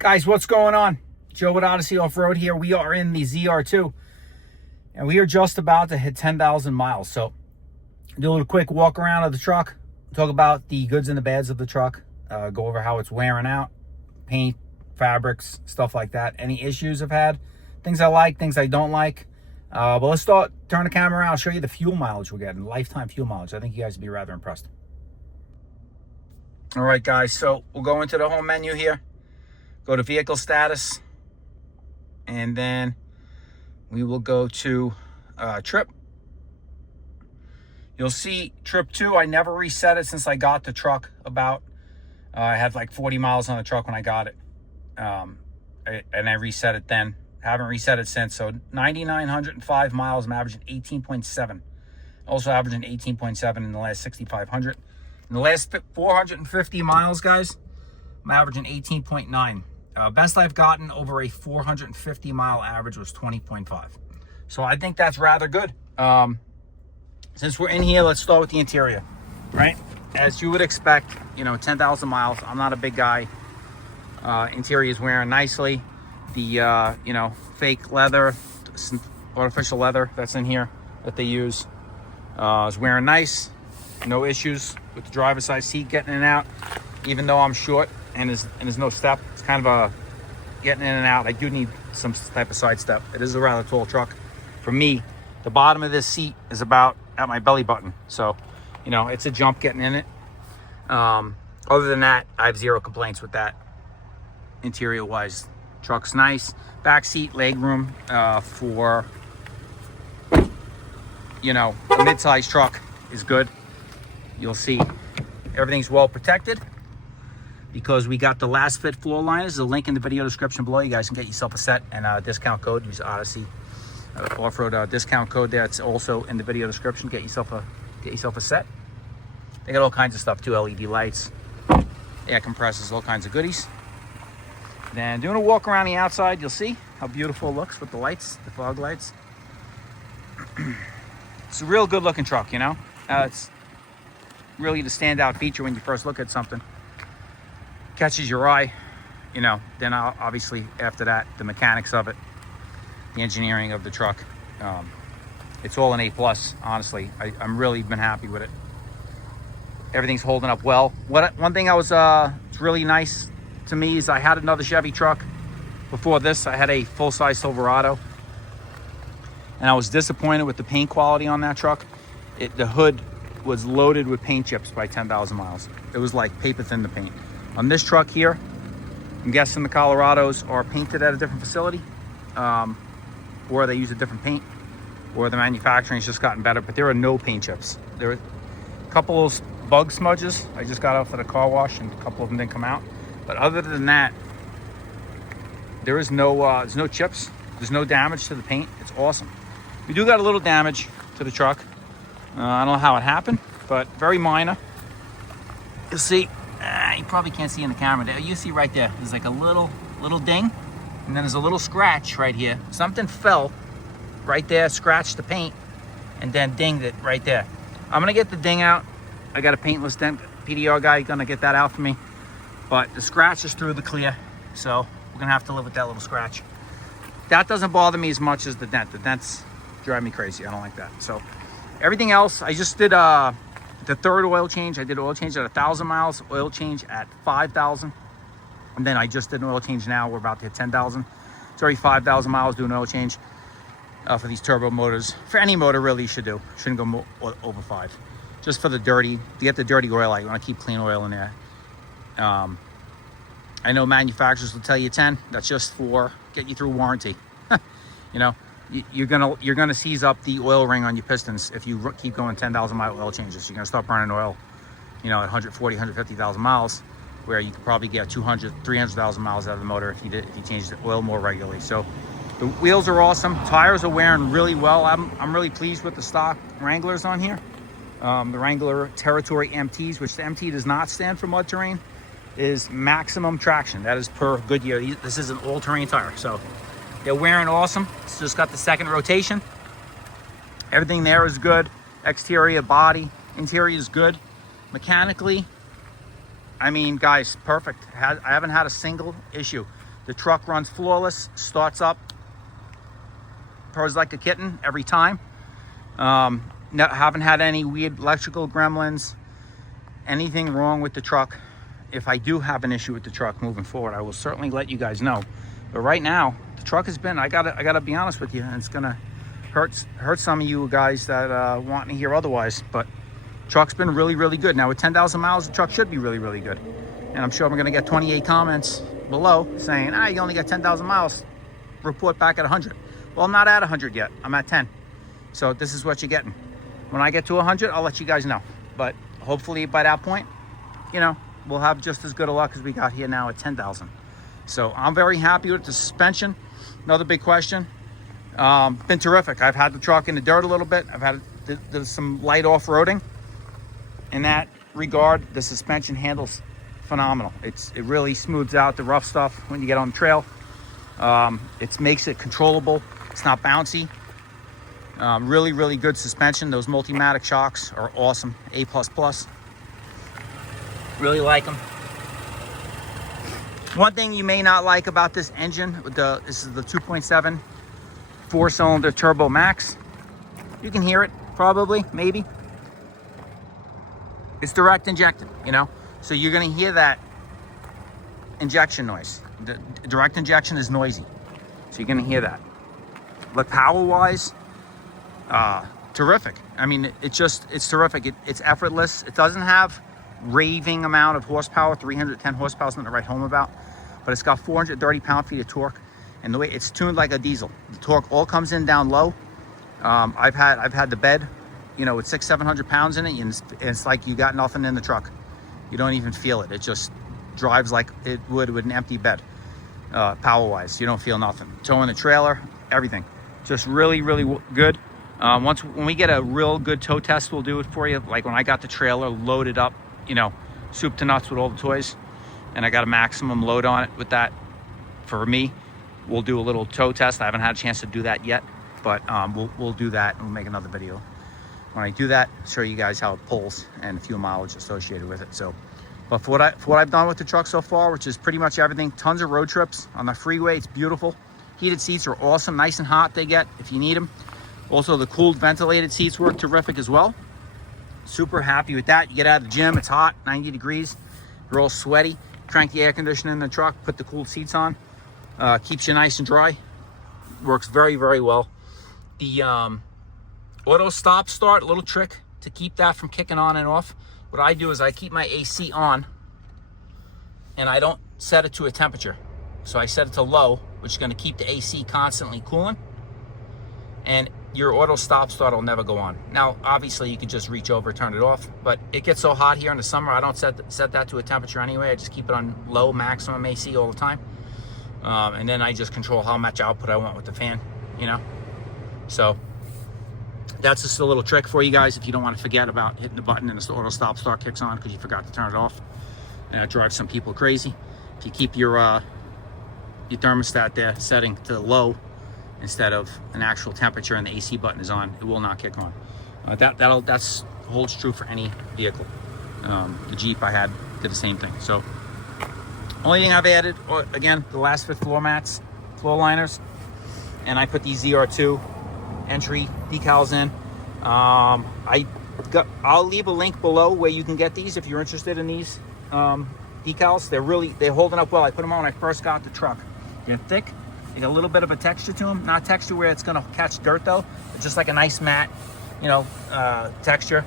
Guys, what's going on? Joe with Odyssey Offroad here. We are in the ZR2 and we are just about to hit 10,000 miles. So do a little quick walk around of the truck, talk about the goods and the bads of the truck, go over how it's wearing out, paint, fabrics, stuff like that. Any issues I've had, things I like, things I don't like. But let's turn the camera around. I'll show you the fuel mileage we're getting, lifetime fuel mileage. I think you guys would be rather impressed. All right, guys, so we'll go into the home menu here. Go to vehicle status, and then we will go to trip. You'll see trip 2. I never reset it since I got the truck. I had like 40 miles on the truck when I got it, and I reset it then. Haven't reset it since. So 9,905 miles. I'm averaging 18.7. Also averaging 18.7 in the last 6,500. In the last 450 miles, guys, I'm averaging 18.9. Best I've gotten over a 450 mile average was 20.5. So I think that's rather good. Since we're in here, let's start with the interior, right? As you would expect, 10,000 miles. I'm not a big guy. Interior is wearing nicely. The, fake leather, artificial leather that's in here that they use is wearing nice. No issues with the driver's side seat getting in and out, even though I'm short and there's no step. It's kind of a getting in and out. I do need some type of side step. It is a rather tall truck. For me, the bottom of this seat is about at my belly button. So, it's a jump getting in it. Other than that, I have zero complaints with that interior wise. Truck's nice. Back seat, leg room for, a mid-sized truck is good. You'll see everything's well protected because we got the last fit floor liners. There's a link in the video description below. You guys can get yourself a set and a discount code. Use Odyssey Offroad discount code there. It's also in the video description. Get yourself a set. They got all kinds of stuff too. LED lights, air compressors, all kinds of goodies. Then doing a walk around the outside, you'll see how beautiful it looks with the lights, the fog lights. It's a real good looking truck, it's really the standout feature when you first look at something. Catches your eye, then obviously after that, the mechanics of it, the engineering of the truck, it's all an A+, honestly. I'm really been happy with it. Everything's holding up well. One thing it's really nice to me is I had another Chevy truck before this. I had a full-size Silverado, and I was disappointed with the paint quality on that truck. The hood was loaded with paint chips by 10,000 miles. It was like paper thin, the paint. On this truck here, I'm guessing the Colorados are painted at a different facility, or they use a different paint, or the manufacturing's just gotten better, but there are no paint chips. There are a couple of bug smudges. I just got out for the car wash and a couple of them didn't come out. But other than that, there's no chips. There's no damage to the paint. It's awesome. We do got a little damage to the truck. I don't know how it happened, but very minor. You'll see, you probably can't see in the camera there. You see right there, there's like a little ding, and then there's a little scratch right here. Something fell right there, scratched the paint, and then dinged it right there. I'm gonna get the ding out. I got a paintless dent PDR guy gonna get that out for me. But the scratch is through the clear, so we're gonna have to live with that little scratch. That doesn't bother me as much as the dent. The dents drive me crazy. I don't like that. So everything else, I just did the third oil change. I did oil change at 1,000 miles, oil change at 5,000. And then I just did an oil change now. We're about to hit 10,000. It's already 5,000 miles doing an oil change for these turbo motors. For any motor, really, you should do. Shouldn't go over 5. Just for the dirty, to get the dirty oil out, you want to keep clean oil in there. I know manufacturers will tell you 10. That's just for get you through warranty. You're gonna seize up the oil ring on your pistons if you keep going 10,000 mile oil changes. You're gonna start burning oil, at 140, 150,000 miles, where you could probably get 200, 300,000 miles out of the motor if you change the oil more regularly. So the wheels are awesome. Tires are wearing really well. I'm really pleased with the stock Wranglers on here. The Wrangler Territory MTs, which the MT does not stand for mud terrain, is maximum traction. That is per Goodyear. This is an all-terrain tire, so they're wearing awesome. It's just got the second rotation. Everything there is good. Exterior, body, interior is good. Mechanically, I mean, guys, perfect. I haven't had a single issue. The truck runs flawless, starts up, purrs like a kitten every time. Haven't had any weird electrical gremlins, anything wrong with the truck. If I do have an issue with the truck moving forward, I will certainly let you guys know. But right now, the truck has been, I gotta be honest with you, and it's gonna hurt some of you guys that want to hear otherwise, but truck's been really, really good. Now with 10,000 miles, the truck should be really, really good. And I'm sure I'm gonna get 28 comments below saying, you only got 10,000 miles, report back at 100. Well, I'm not at 100 yet, I'm at 10. So this is what you're getting. When I get to 100, I'll let you guys know. But hopefully by that point, you know, we'll have just as good a luck as we got here now at 10,000. So I'm very happy with the suspension. Another big question. Been terrific. I've had the truck in the dirt a little bit. I've had some light off-roading. In that regard, the suspension handles phenomenal. It really smooths out the rough stuff when you get on the trail. It makes it controllable. It's not bouncy. Really, really good suspension. Those Multimatic shocks are awesome. A++. Really like them. One thing you may not like about this engine, this is the 2.7 4-cylinder turbo max. You can hear it, probably, maybe. It's direct injected, you know? So you're gonna hear that injection noise. The direct injection is noisy. So you're gonna hear that. But power-wise, terrific. I mean, it's terrific. It's effortless. It doesn't have raving amount of horsepower. 310 horsepower is nothing to write home about. But it's got 430 pound-feet of torque. And the way it's tuned like a diesel. The torque all comes in down low. I've had the bed, you know, with 600-700 pounds in it, and it's like you got nothing in the truck. You don't even feel it. It just drives like it would with an empty bed. Power-wise, you don't feel nothing. Towing the trailer, everything. Just really, really good. When we get a real good tow test, we'll do it for you. Like when I got the trailer loaded up, you know, soup to nuts with all the toys, and I got a maximum load on it with that. For me, we'll do a little tow test. I haven't had a chance to do that yet, but we'll do that, and we'll make another video. When I do that, show you guys how it pulls and a few mileage associated with it. So, but for what I've done with the truck so far, which is pretty much everything, tons of road trips on the freeway. It's beautiful. Heated seats are awesome, nice and hot. They get if you need them. Also, the cooled ventilated seats work terrific as well. Super happy with that. You get out of the gym, it's hot, 90 degrees. You're all sweaty. Crank the air conditioner in the truck, put the cooled seats on. Keeps you nice and dry. Works very, very well. The auto stop start, little trick to keep that from kicking on and off. What I do is I keep my AC on and I don't set it to a temperature. So I set it to low, which is going to keep the AC constantly cooling. And your auto stop start will never go on. Now, obviously, you could just reach over, turn it off, but it gets so hot here in the summer, I don't set that to a temperature anyway. I just keep it on low, maximum AC all the time. And then I just control how much output I want with the fan, you know? So that's just a little trick for you guys if you don't want to forget about hitting the button and the auto stop start kicks on because you forgot to turn it off. And it drives some people crazy. If you keep your thermostat there setting to low instead of an actual temperature and the AC button is on, it will not kick on. That's holds true for any vehicle. The Jeep I had did the same thing. So only thing I've added, again, the last fit floor mats, floor liners, and I put these ZR2 entry decals in. I'll leave a link below where you can get these if you're interested in these decals. They're holding up well. I put them on when I first got the truck. They're thick. They got a little bit of a texture to them. Not texture where it's gonna catch dirt though, but just like a nice matte, you know, texture.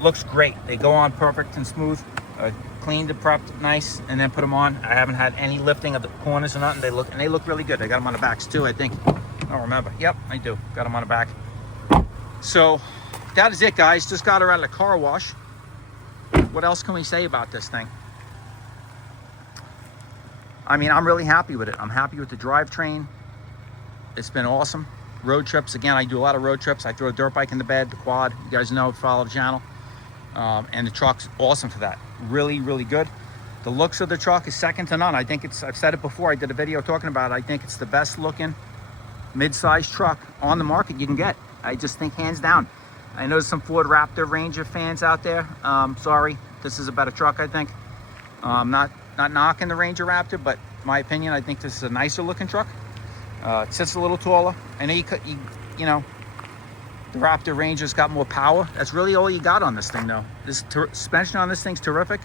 Looks great. They go on perfect and smooth. Cleaned and prepped nice, and then put them on. I haven't had any lifting of the corners or nothing. They look really good. I got them on the backs too, I think. I don't remember. Yep, I do. Got them on the back. So that is it, guys. Just got her out of the car wash. What else can we say about this thing? I mean, I'm really happy with it. I'm happy with the drivetrain. It's been awesome. Road trips, again, I do a lot of road trips. I throw a dirt bike in the bed, the quad. You guys know, follow the channel. And the truck's awesome for that. Really, really good. The looks of the truck is second to none. I think I've said it before. I did a video talking about it. I think it's the best looking mid-sized truck on the market you can get. I just think hands down. I know there's some Ford Raptor Ranger fans out there. Sorry, this is a better truck, I think. Not knocking the Ranger Raptor, but my opinion, I think this is a nicer looking truck. It sits a little taller. I know you know, the Raptor Ranger's got more power. That's really all you got on this thing, though. This suspension on this thing's terrific.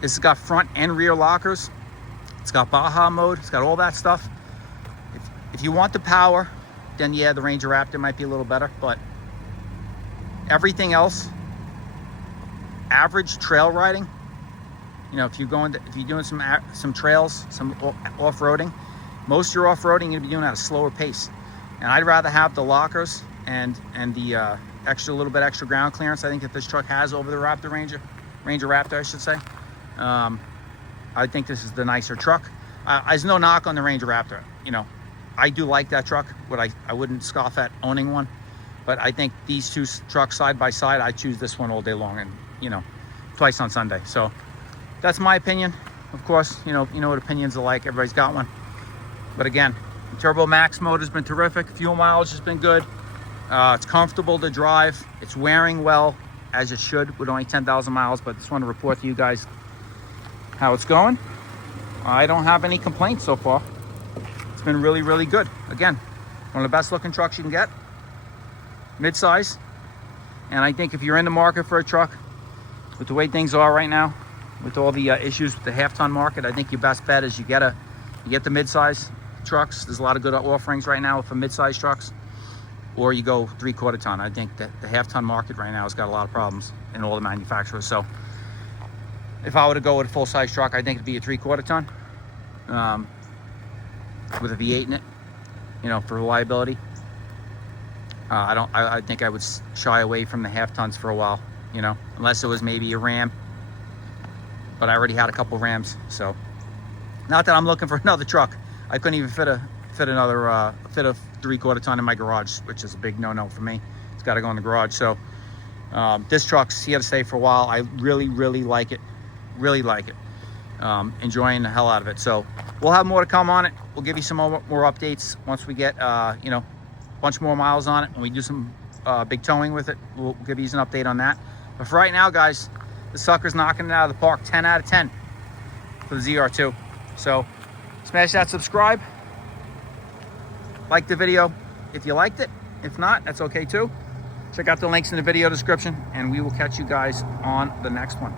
This has got front and rear lockers. It's got Baja mode. It's got all that stuff. If you want the power, then yeah, the Ranger Raptor might be a little better. But everything else, average trail riding, you know, if you're doing some trails, some off-roading, most of your off-roading you're gonna be doing at a slower pace. And I'd rather have the lockers and the little bit extra ground clearance I think that this truck has over the Ranger Raptor, I should say. I think this is the nicer truck. There's no knock on the Ranger Raptor. You know, I do like that truck, but I wouldn't scoff at owning one. But I think these two trucks side by side, I choose this one all day long, and you know, twice on Sunday. So that's my opinion. Of course, you know what opinions are like. Everybody's got one. But again, the Turbo Max mode has been terrific. Fuel mileage has been good. It's comfortable to drive. It's wearing well, as it should, with only 10,000 miles. But just want to report to you guys how it's going. I don't have any complaints so far. It's been really, really good. Again, one of the best looking trucks you can get. Mid-size. And I think if you're in the market for a truck, with the way things are right now, with all the issues with the half-ton market, I think your best bet is you get the mid-size trucks. There's a lot of good offerings right now for mid-size trucks, or you go 3/4 ton. I think that the half-ton market right now has got a lot of problems in all the manufacturers. So if I were to go with a full-size truck, I think it'd be a 3/4 ton with a V8 in it, you know, for reliability. I think I would shy away from the half tons for a while, you know, unless it was maybe a Ram. But I already had a couple Rams, so not that I'm looking for another truck. I couldn't even fit a 3/4 ton in my garage, which is a big no-no for me. It's got to go in the garage. So this truck's here to stay for a while. I really, really like it. Really like it. Enjoying the hell out of it. So we'll have more to come on it. We'll give you some more updates once we get you know, a bunch more miles on it, and we do some big towing with it. We'll give you an update on that. But for right now, guys, the sucker's knocking it out of the park. 10 out of 10 for the ZR2. So smash that subscribe, like the video if you liked it. If not, that's okay too. Check out the links in the video description, and we will catch you guys on the next one.